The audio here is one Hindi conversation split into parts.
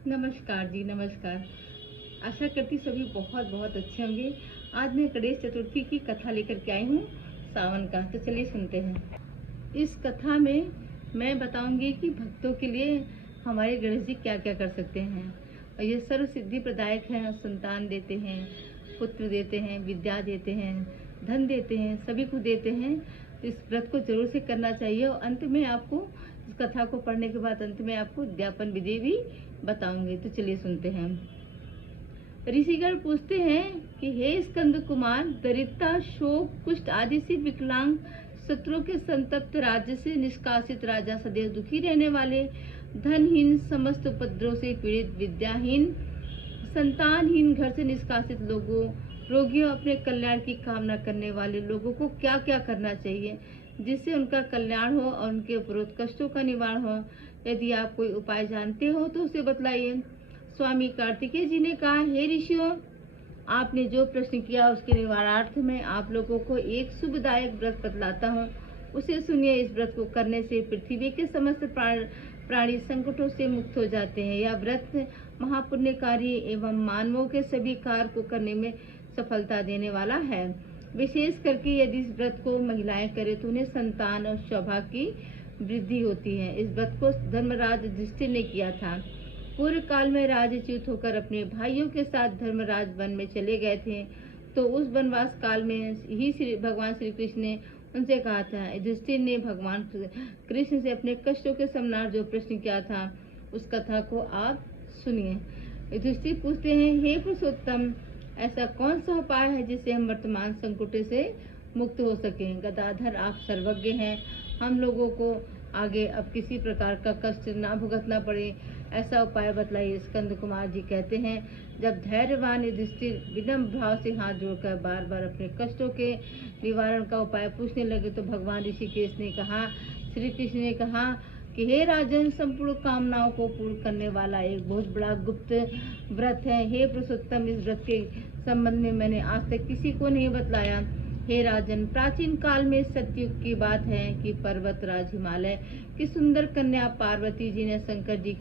नमस्कार जी, नमस्कार। आशा करती सभी बहुत बहुत अच्छे होंगे। आज मैं गणेश चतुर्थी की कथा लेकर के आई हूँ, सावन का। तो चलिए सुनते हैं। इस कथा में मैं बताऊंगी कि भक्तों के लिए हमारे गणेश जी क्या क्या कर सकते हैं। और ये सर्व सिद्धि प्रदायक हैं, संतान देते हैं, पुत्र देते हैं, विद्या देते हैं, धन देते हैं, सभी को देते हैं। इस व्रत को जरूर से करना चाहिए। और अंत में आपको इस कथा को पढ़ने के बाद अंत में आपको उद्यापन विधि भी बताऊंगी। तो चलिए सुनते हैं। ऋषिगण पूछते हैं कि हे स्कंद कुमार, दरिद्रता, शोक, कुष्ठ आदि से विकलांग, शत्रुओं के संतप्त राज्य से निष्कासित राजा, सदैव दुखी रहने वाले, धनहीन, समस्त उपद्रव से पीड़ित, विद्याहीन, संतानहीन, घर से निष्कासित लोगों, रोगियों, अपने कल्याण की कामना करने वाले लोगों को क्या क्या करना चाहिए जिससे उनका कल्याण हो और उनके उपरोक्त कष्टों का निवारण हो। यदि आप कोई उपाय जानते हो तो उसे बतलाइए। स्वामी कार्तिकेय जी ने कहा, हे ऋषियों, आपने जो प्रश्न किया उसके निवारणार्थ में आप लोगों को एक शुभदायक व्रत बतलाता हूँ, उसे सुनिए। इस व्रत को करने से पृथ्वी के समस्त प्राणी संकटों से मुक्त हो जाते हैं। यह व्रत महापुण्यकारी एवं मानवों के सभी कार्य को करने में सफलता देने वाला है। विशेष करके यदि इस व्रत को महिलाएं करें तो उन्हें संतान और सौभाग्य की वृद्धि होती है। इस व्रत को धर्मराज युधिष्ठिर ने किया था। पूर्व काल में राजच्युत होकर अपने भाइयों के साथ धर्मराज वन में चले गए थे। तो उस वनवास काल में ही भगवान श्री कृष्ण ने उनसे कहा था। युधिष्ठिर ने भगवान कृष्ण से अपने कष्टों के समानार्थ जो प्रश्न किया था उस कथा को आप सुनिए। युधिष्ठिर पूछते हैं, हे पुरुषोत्तम, ऐसा कौन सा उपाय है जिससे हम वर्तमान संकटों से मुक्त हो सकें। गदाधर, आप सर्वज्ञ हैं, हम लोगों को आगे अब किसी प्रकार का कष्ट ना भुगतना पड़े, ऐसा उपाय बतलाइए। स्कंद कुमार जी कहते हैं, जब धैर्यवान युधिष्ठिर विनम्र भाव से हाथ जोड़कर बार बार अपने कष्टों के निवारण का उपाय पूछने लगे तो भगवान ऋषिकेश ने कहा, श्री कृष्ण ने कहा कि हे राजन, संपूर्ण कामनाओं को पूर्ण करने वाला एक बहुत बड़ा गुप्त व्रत है। हे पुरुषोत्तम, इस व्रत के संबंध में मैंने आज तक किसी को नहीं बतलाया। हे राजन, प्राचीन काल में सतयुग की बात है कि पर्वतराज हिमालय की सुंदर कन्या पार्वती जी ने शंकर जी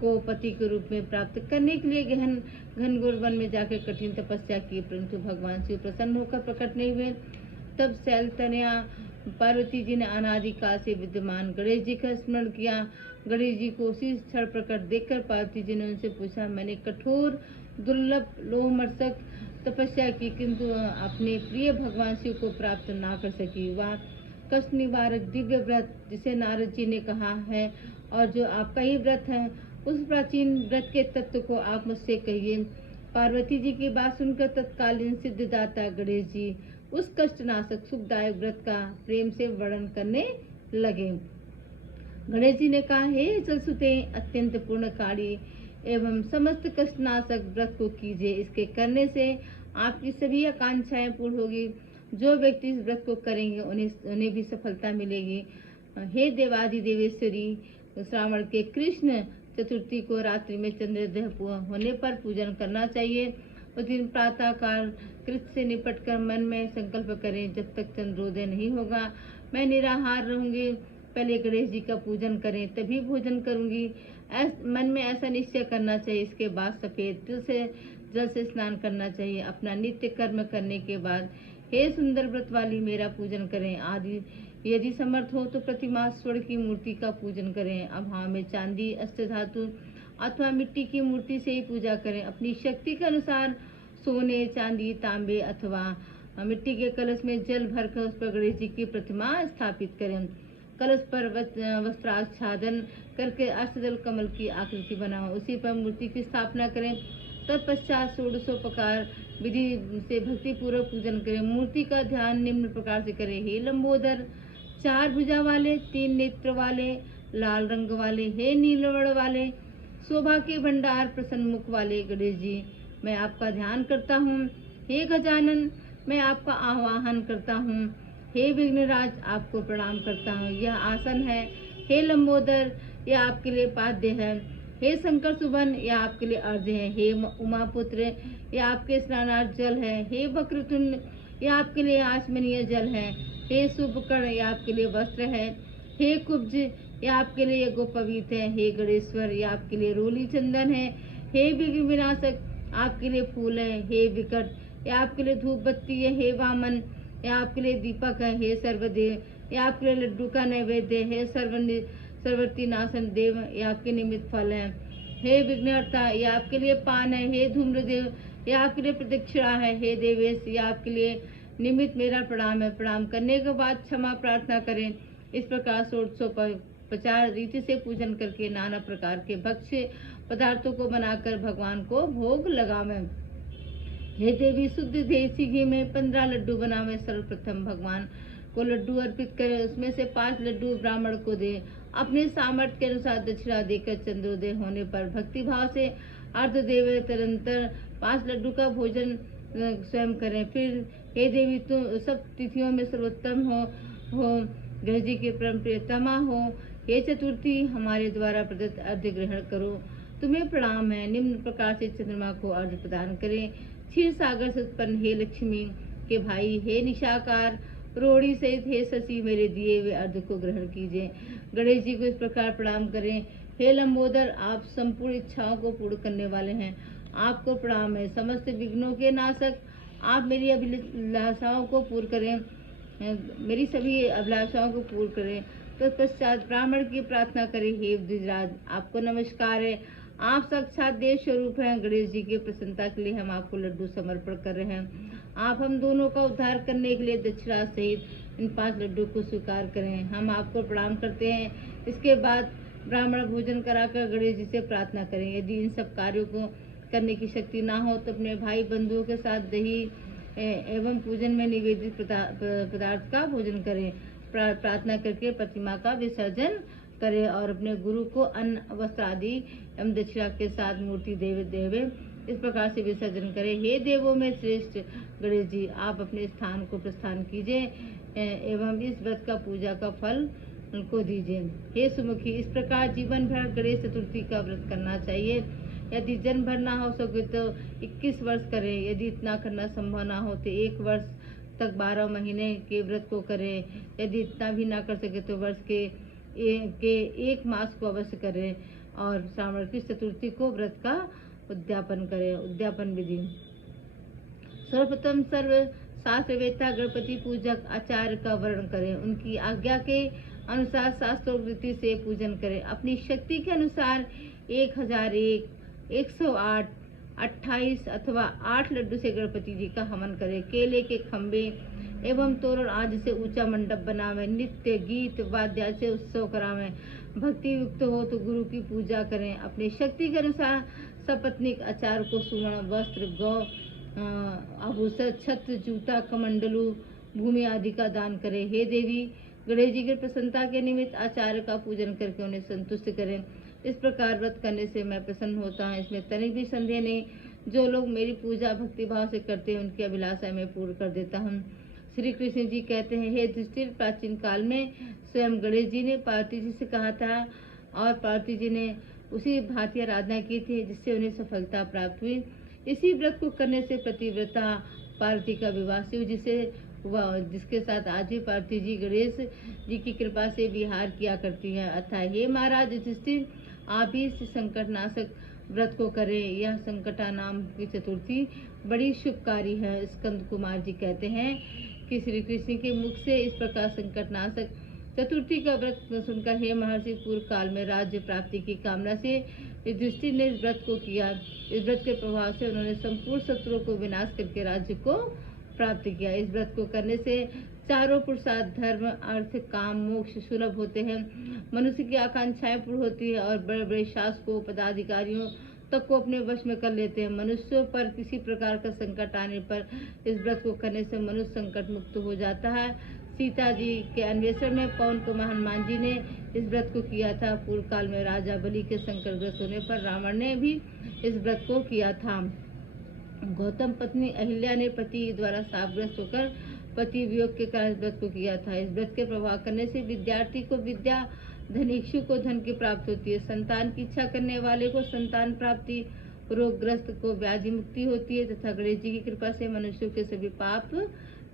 को पति के रूप में प्राप्त करने के लिए घनघोर वन में जाकर कठिन तपस्या की, परंतु भगवान शिव प्रसन्न होकर प्रकट नहीं हुए। तब शैलतनया पार्वती जी ने अनादिकाल से विद्यमान गणेश जी का स्मरण किया। गणेश जी को उसी क्षण प्रकट देखकर पार्वती जी ने उनसे पूछा, मैंने कठोर दुर्लभ लोमर्शक तपस्या की किंतु अपने प्रिय भगवान शिव को प्राप्त ना कर सकी। वह कष्ट निवारक दिव्य व्रत जिसे नारद जी ने कहा है और जो आपका ही व्रत है, उस प्राचीन व्रत के तत्व को आप मुझसे कहिए। पार्वती जी की बात सुनकर तत्कालीन सिद्धदाता गणेश जी उस कष्टनाशक सुखदायक व्रत का प्रेम से वर्णन करने लगे। गणेश जी ने कहा, हे जलसुते, अत्यंत पूर्णकारी एवं समस्त कष्टनाशक व्रत को कीजिए। इसके करने से आपकी सभी आकांक्षाएं पूर्ण होगी। जो व्यक्ति इस व्रत को करेंगे उन्हें भी सफलता मिलेगी। हे देवादि देवेश्वरी, श्रावण के कृष्ण चतुर्थी को रात्रि में चंद्रोदय होने पर पूजन करना चाहिए। उस दिन प्रातः काल कृत्य से निपट कर मन में संकल्प करें, जब तक चंद्रोदय नहीं होगा मैं निराहार रहूंगी। पहले गणेश जी का पूजन करें, तभी भोजन करूंगी। मन में ऐसा निश्चय करना चाहिए। इसके बाद सफेद जल से स्नान करना चाहिए। अपना नित्य कर्म करने के बाद हे सुंदर व्रत वाली, मेरा पूजन करें। आदि यदि समर्थ हो तो प्रतिमा स्वर्ण की मूर्ति का पूजन करें। अभाव में चांदी, अष्टधातु अथवा मिट्टी की मूर्ति से ही पूजा करें। अपनी शक्ति के अनुसार सोने, चांदी, तांबे अथवा मिट्टी के कलश में जल भरकर उस पर गणेश जी की प्रतिमा स्थापित करें। कलश पर वस्त्राच्छादन करके अष्टदल कमल की आकृति बनाओ, उसी पर मूर्ति की स्थापना करें। तत्पश्चात षोडशोपकार विधि से भक्ति पूर्वक पूजन करें। मूर्ति का ध्यान निम्न प्रकार से करें। हे लंबोदर, 4 भुजा वाले, 3 नेत्र वाले, लाल रंग वाले, हे नीलवर्ण वाले, शोभा के भंडार, प्रसन्न मुख वाले गणेश जी, मैं आपका ध्यान करता हूँ। हे गजानन, मैं आपका आवाहन करता हूँ। हे विघ्नराज, आपको प्रणाम करता हूँ। यह आसन है। हे लंबोदर, यह आपके लिए पाद्य है। हे शंकर सुबन, यह आपके लिए अर्घ्य है। हे उमापुत्र, यह आपके स्नानार्थ जल है। हे वक्रतुंड, यह आपके लिए आचमनीय जल है। हे शुभकर्ण, यह आपके लिए वस्त्र है। हे कुब्ज, ये आपके लिए ये गोपवीत है। हे गणेश्वर, ये आपके लिए रोली चंदन है। हे विघ्न विनाशक, आपके लिए फूल है। हे विकट, ये आपके लिए धूप बत्ती है। हे वामन, ये आपके लिए दीपक है। हे सर्वदेव, ये आपके लिए लड्डू का नैवेद्य है। हे सर्वती नाशन देव, ये आपके निमित्त फल है। हे विघ्नहर्ता, ये आपके लिए पान है। हे धूम्रदेव, ये आपके लिए प्रदक्षिणा है। हे देवेश, ये आपके लिए निमित्त मेरा प्रणाम है। प्रणाम करने के बाद क्षमा प्रार्थना करें। इस प्रकार 150 रीति से पूजन करके नाना प्रकार के भक्ष्य पदार्थों को बनाकर भगवान को भोग लगावें। हे देवी, शुद्ध देसी घी में 15 लड्डू बनावें। सर्वप्रथम भगवान को लड्डू अर्पित करें, उसमें से 5 लड्डू ब्राह्मण को दें। अपने सामर्थ्य के अनुसार दक्षिणा देकर चंद्रोदय होने पर भक्ति भाव से अर्ध देव तदंतर 5 लड्डू का भोजन स्वयं करें। फिर हे देवी, तुम सब तिथियों में सर्वोत्तम हो, गणेश जी की परम प्रियतमा हो। हे चतुर्थी, हमारे द्वारा प्रदत्त अर्घ्य ग्रहण करो। तुम्हें प्रणाम है। निम्न प्रकार से चंद्रमा को अर्घ्य प्रदान करें। क्षीर सागर से उत्पन्न हे लक्ष्मी के भाई, हे निशाकार, रोड़ी सहित हे शशि, मेरे दिए हुए अर्घ्य को ग्रहण कीजिए। गणेश जी को इस प्रकार प्रणाम करें। हे लंबोदर, आप संपूर्ण इच्छाओं को पूर्ण करने वाले हैं। आपको प्रणाम है। समस्त विघ्नों के नाशक, आप मेरी अभिलाषाओं को पूर्ण करें, मेरी सभी अभिलाषाओं को पूर्ण करें। तत्पश्चात ब्राह्मण की प्रार्थना करें। हे द्विजराज, आपको नमस्कार है। आप साक्षात देव स्वरूप हैं। गणेश जी की प्रसन्नता के लिए हम आपको लड्डू समर्पण कर रहे हैं। आप हम दोनों का उद्धार करने के लिए दक्षिणा सहित इन 5 लड्डू को स्वीकार करें। हम आपको प्रणाम करते हैं। इसके बाद ब्राह्मण भोजन कराकर गणेश जी से प्रार्थना करें। यदि इन सब कार्यों को करने की शक्ति ना हो तो अपने भाई बंधुओं के साथ दही एवं पूजन में निवेदित पदार्थ का भोजन करें। प्रार्थना करके प्रतिमा का विसर्जन करें और अपने गुरु को अन्न, वस्त्र आदि एवं दक्षिणा के साथ मूर्ति देवे इस प्रकार से विसर्जन करें। हे देवों में श्रेष्ठ गणेश जी, आप अपने स्थान को प्रस्थान कीजिए एवं इस व्रत का पूजा का फल उनको दीजिए। हे सुमुखी, इस प्रकार जीवन भर गणेश चतुर्थी का व्रत करना चाहिए। यदि जन्म भर ना हो सके तो 21 वर्ष करें। यदि इतना करना संभव ना हो तो 1 वर्ष तक 12 महीने के व्रत को करें। यदि इतना भी ना कर सके तो वर्ष के 1 मास को अवश्य करें और श्रावण की चतुर्थी को व्रत का उद्यापन करें। उद्यापन विधि: सर्वप्रथम सर्व शास्त्रवेत्ता गणपति पूजक आचार्य का वर्ण करें। उनकी आज्ञा के अनुसार शास्त्रोक्ति से पूजन करें। अपनी शक्ति के अनुसार 1001, 108, 28 अथवा 8 लड्डू से गणपति जी का हवन करें। केले के खम्भे एवं तोरण आदि से ऊंचा मंडप बनावें। नित्य गीत वाद्य से उत्सव करावें। भक्ति युक्त हो तो गुरु की पूजा करें। अपनी शक्ति के अनुसार सपत्नीक आचार्य को सुवर्ण वस्त्र, गौ आभूषण, छत्र, जूता, कमंडलू, भूमि आदि का दान करें। हे देवी, गणेश जी की प्रसन्नता के निमित्त आचार्य का पूजन करके उन्हें संतुष्ट करें। इस प्रकार व्रत करने से मैं प्रसन्न होता हूँ, इसमें तनिक भी संदेह नहीं। जो लोग मेरी पूजा भक्ति भाव से करते हैं उनकी अभिलाषा मैं पूर्ण कर देता हूँ। श्री कृष्ण जी कहते हैं, हे युधिष्ठिर, प्राचीन काल में स्वयं गणेश जी ने पार्वती जी से कहा था और पार्वती जी ने उसी भांति आराधना की थी जिससे उन्हें सफलता प्राप्त हुई। इसी व्रत को करने से पतिव्रता पार्वती का विवाह शिव जी से हुआ, जिसके साथ आज भी पार्वती जी गणेश जी की कृपा से विहार किया करती हैं। अतः हे महाराज युधिष्ठिर, आप भी इस संकटनाशक व्रत को करें। यह संकटा नाम की चतुर्थी बड़ी शुभकारी है। स्कंद कुमार जी कहते हैं कि श्री कृष्ण के मुख से इस प्रकार संकटनाशक चतुर्थी का व्रत सुनकर हे महर्षि, पूर्व काल में राज्य प्राप्ति की कामना से युधिष्ठिर ने इस व्रत को किया। इस व्रत के प्रभाव से उन्होंने संपूर्ण शत्रुओं को विनाश करके राज्य को प्राप्त किया। इस व्रत को करने से चारों पुरुषार्थ धर्म, अर्थ, काम, मोक्ष सुलभ होते हैं। मनुष्य की आकांक्षाएं पूर्ण होती है और बड़े बड़े शासकों, पदाधिकारियों तक को अपने वश में कर लेते हैं। मनुष्यों पर किसी प्रकार का संकट आने पर इस व्रत को करने से मनुष्य संकट मुक्त हो जाता है। सीता जी के अन्वेषण में पवन कुमार हनुमान जी ने इस व्रत को किया था। पूर्व काल में राजा बलि के संकटग्रस्त होने पर रावण ने भी इस व्रत को किया था। गौतम पत्नी अहिल्या ने पति द्वारा शापग्रस्त होकर पति वियोग के कारण इस व्रत को किया था। इस व्रत के प्रभाव करने से विद्यार्थी को विद्या, धनिक्षु को धन की प्राप्ति होती है। संतान की इच्छा करने वाले को संतान प्राप्ति, रोगग्रस्त को व्याधि मुक्ति होती है तथा गणेश जी की कृपा से मनुष्यों के सभी पाप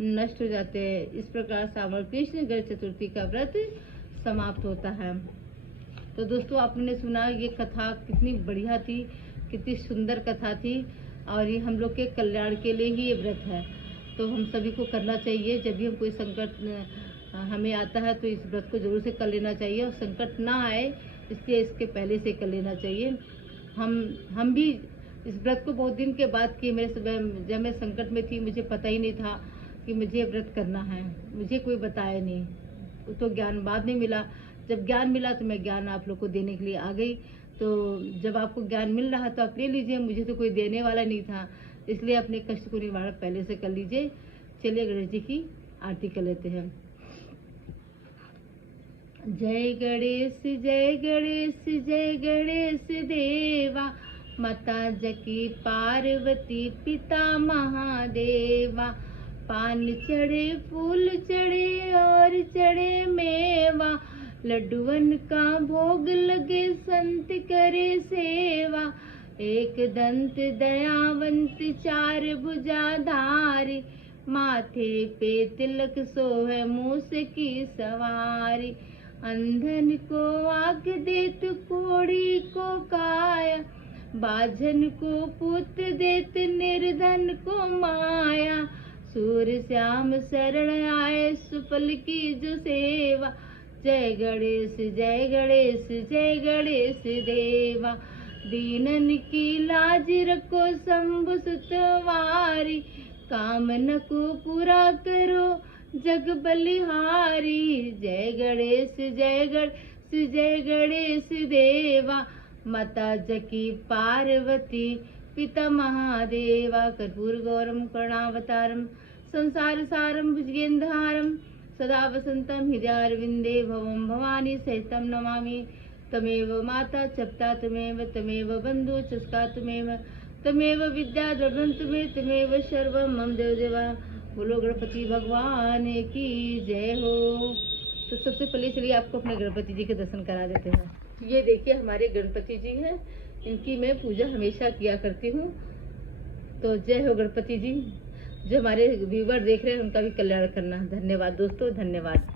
नष्ट हो जाते हैं। इस प्रकार श्रावण कृष्ण गणेश चतुर्थी का व्रत समाप्त होता है। तो दोस्तों आपने सुना ये कथा कितनी बढ़िया थी, कितनी सुंदर कथा थी, और ये हम लोग के कल्याण के लिए ही ये व्रत है। तो हम सभी को करना चाहिए। जब भी हम कोई संकट हमें आता है तो इस व्रत को जरूर से कर लेना चाहिए, और संकट ना आए इसलिए इसके पहले से कर लेना चाहिए। हम भी इस व्रत को बहुत दिन के बाद किए। जब मैं संकट में थी मुझे पता ही नहीं था कि मुझे व्रत करना है, मुझे कोई बताया नहीं, तो ज्ञान बाद में मिला। जब ज्ञान मिला तो मैं ज्ञान आप लोग को देने के लिए आ गई। तो जब आपको ज्ञान मिल रहा तो आप ले लीजिए, मुझे तो कोई देने वाला नहीं था, इसलिए अपने कष्ट को निवारण पहले से कर लीजिए। चलिए गणेश जी की आरती कर लेते हैं। जय गणेश जय गणेश जय गणेश देवा, माता जकी पार्वती पिता महादेवा। पान चढ़े फूल चढ़े और चढ़े मेवा, लड्डुअन का भोग लगे संत करे सेवा। एक दंत दयावंत चार भुजाधारी, माथे पे तिलक सोहे मूस की सवारी। अंधन को आँख देत कोढ़ी को काया, बाझन को पुत देत निर्धन को माया। सूर्य श्याम शरण आए सुफल की जो सेवा, जय गणेश जय गणेश जय गणेश देवा। दीनन की लाज रखो शंभु सुतवारी, कामन को पूरा करो जग बलिहारी। जय गणेश जय गणेश जय गणेश देवा, माता जकी पार्वती पिता महादेवा। कर्पूर गौरम करुणावतारम संसार सारम भुजगेंद्रहारम, सदा वसंतम हृदयारविंदे भवम भवानी सहितम नमामि। तमेव माता चप्ता तमेव, तमेव बंधु चस्का तमेव, तमेव विद्या द्रवण तमेव सर्वं मम देवदेवा। बोलो गणपति भगवान की जय हो। तो सबसे पहले चलिए आपको अपने गणपति जी के दर्शन करा देते हैं। ये देखिए हमारे गणपति जी हैं, इनकी मैं पूजा हमेशा किया करती हूँ। तो जय हो गणपति जी। जो हमारे व्यूवर देख रहे हैं उनका भी कल्याण करना। धन्यवाद दोस्तों, धन्यवाद।